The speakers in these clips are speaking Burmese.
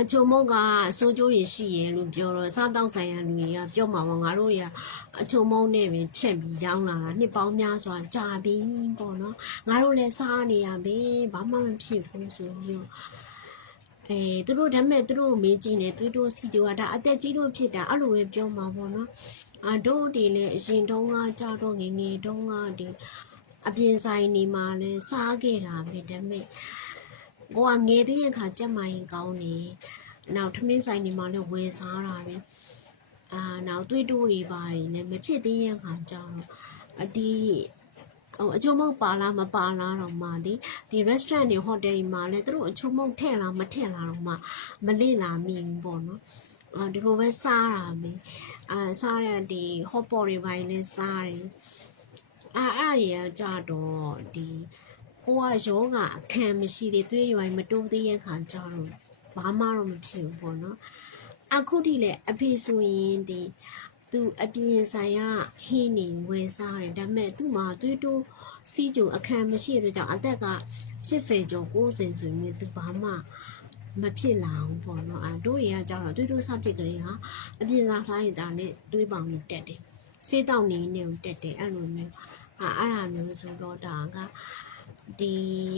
အချုံမုတ်ကစိုးကျိုးရရှိရလို့ပြောတော့စားတောက်ဆိုင်ရလူတွေကပြောမှာပေါ့ငါတို့ရအချုံမုတ်နဲ့ပဲချက်ပြီးရောင်းလာတာနှစ်ပေါင်းများစွာကြာပြီပေါ့နော်ငါတို့လည်းစားနေရပဲဘာမှမဖြစ်ဘူးဆိုပြီးတော့သူတို့ဒါပေမဲ့သူတို့မေးကြည့်နေသူတို့စီကြွားဒါအသက်ကြီးလို့ဖြစ်တာအဲ့လိုပဲပြောမှာပေါ့နော်တို့ဒီလည်းအရင်တုန်းကကြာတော့ငယ်ငယ်တုန်းကဒီအပြင်ဆိုင်နေမှာလဲစားခဲ့တာပဲဒါပေမဲ့ကိုကငယ်တဲ့အခါကြက်မိုင်ကောင်းနေနောက်ထမင်းဆိုင်နေမှာလဲဝယ်စားတာပဲနောက်တွေးတိုးတွေပါနေမဖြစ်သေးတဲ့အခါကြာတော့ဒီအချို့မဟုတ်ပါလားမပါလားတော့မှဒီ restaurant တွေ hotel တွေမှာလဲသူတို့အချို့မဟုတ်ထည့်လားမထည့်လားတော့မှမလင့်လာမိဘူးပေါ့နော်ဒီလိုပဲစားတာပဲစားတဲ့ဒီ hot pot တွေပိုင်းလဲစားတယ်အဲ့တွေကကြတော့ဒီကိုကယောဂအခမ်းမရှိသေးသွေးတွေပိုင်းမတိုးသေးတဲ့ခါကြတော့ဘာမှတော့မဖြစ်ဘူးပေါ့နော်အခုထိလည်းအဖေဆိုရင်ဒီသူအပြင်ဆိုင်ကဟင်းနေဝယ်စားတယ်ဒါပေမဲ့သူ့မှာသွေးတိုးစီးကြုံအခမ်းမရှိတဲ့ကြောင့်အသက်က80ကျော်90ဆိုရင်သူဘာမှမဖြစ်လာဘူးပေါ့နော်တို့တွေကကြောက်တော့သွေးတိုးစဖြစ်ကြတဲ့ဟာအပြင်စားဖိုင်းတာနဲ့သွေးပေါင်တွေတက်တယ်စေးတောက်နေနေတက်တယ်အဲ့လိုမျိုးအဲ့ဒါမျိုးဆိုတော့ဒါကဒီ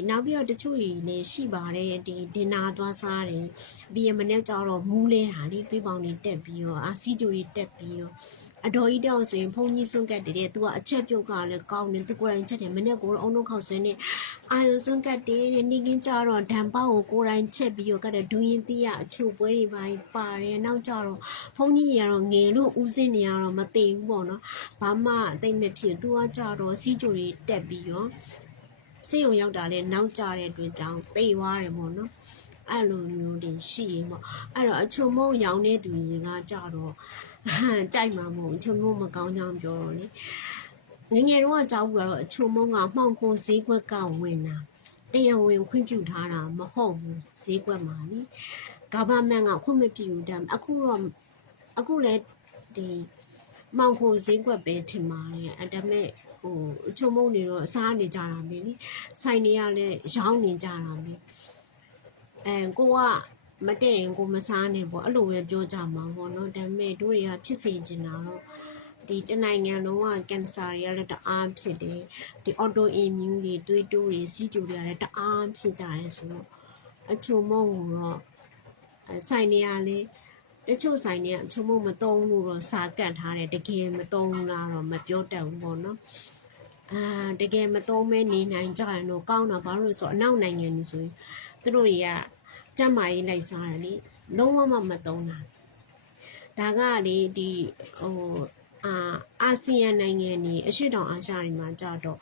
နောက်ပြီးတော့တချို့ကြီးလည်းရှိပါတယ်ဒီဒင်နာသွားစားတယ်ပြီးရမနေ့ကျတော့မူးလဲဟာလေသွေးပေါင်တွေတက်ပြီးတော့စီးကြိုတွေတက်ပြီးတော့အတော်ကြီးတောင်ဆိုရင်ဖုန်ကြီးစွန့်ကတ်တယ်သူကအချက်ပြုတ်ကလည်းကောင်းတယ်သူကိုယ်တိုင်ချက်တယ်မနေ့ကတော့အုံလုံးခောက်ဆွဲနေအာယုစွန့်ကတ်တယ်နေကင်းကြတော့ဓာန်ပေါက်ကိုကိုယ်တိုင်ချက်ပြီးတော့ကတဲ့ဒူးရင်တီးရအချို့ပွဲတွေပိုင်းပါတယ်နောက်ကျတော့ဖုန်ကြီးရတော့ငယ်လို့ဦးစင်းနေရတော့မသိဘူးပေါ့နော်ဘာမှတိတ်မဖြစ်သူကကြတော့စီးကြိုတွေတက်ပြီးတော့စေုံရောက်တာလဲနောက်ကြတဲ့အတွက်ကြောင့်သိသွားတယ်ပေါ့နော်အဲ့လိုမျိုးတွေရှိရင်ပေါ့အဲ့တော့အချုံမုံရောင်တဲ့သူတွေကကြတော့ကြိုက်မှာမဟုတ်အချုံမုံမကောင်းကြောင်းပြောတော့လေငယ်တော့ကြောက်ဘူးကတော့အချုံမုံကမှောင်ခိုဈေးကွက်ကဝင်တာတရားဝင်ခွင့်ပြုထားတာမဟုတ်ဘူးဈေးကွက်မှာနိဂဗာမန်ကခွင့်မပြုဘူးတဲ့အခုလည်းဒီမှောင်ခိုဈေးကွက်ပဲထင်ပါတယ်ဒါပေမဲ့အချုံမုံတွေတော့စားနေကြတာပဲနိဆိုင်တွေကလည်းရောင်းနေကြတာပဲကိုကမတည့်ရင်ကိုမစားနဲ့ပေါ့အဲ့လိုပဲပြောကြမှာပေါ့နော်ဒါပေမဲ့တို့တွေကဖြစ်စေချင်တာတော့ဒီတနိုင်ငံလုံးကကင်ဆာတွေကလည်းတအားဖြစ်တယ်ဒီအော်တိုအီမြူတွေသွေးတိုးတွေစီးကျူတွေကလည်းတအားဖြစ်ကြရဲဆိုတော့အချုံမုံတော့ဆိုင်တွေကလည်းတချို့ဆိုင်တွေကအချုံမုံမသုံးလို့တော့စာကတ်ထားတယ်တကယ်မသုံးလားတော့မပြောတတ်ဘူးပေါ့နော်တကယ်မသုံးမဲနေနိုင်ကြရင်တော့ကောင်းတာဘာလို့ဆိုတော့အနောက်နိုင်ငံကြီးဆိုရင်သူတို့တွေကကျမကြီးလိုက်စားတယ်လေလုံးဝမသုံးတာဒါကလေဒီအာဆီယံနိုင်ငံတွေအရှေ့တောင်အာရှတွေမှာကြတော့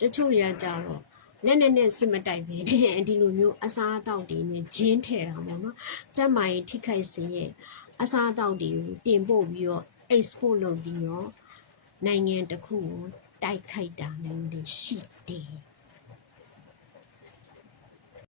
တချို့တွေကကြတော့နဲ့စစ်မတိုက်ပဲဒီလိုမျိုးအစားအသောက်တွေနဲ့ဂျင်းထည့်တာပေါ့နော်ကျမကြီးထိခိုက်စေရဲ့အစားအသောက်တွေကိုတင်ပို့ပြီးတော့ export လုပ်ပြီးတော့နိုင်ငံတစ်ခုကိုတိုက်ခိုက်တာမျိုးတွေရှိတယ်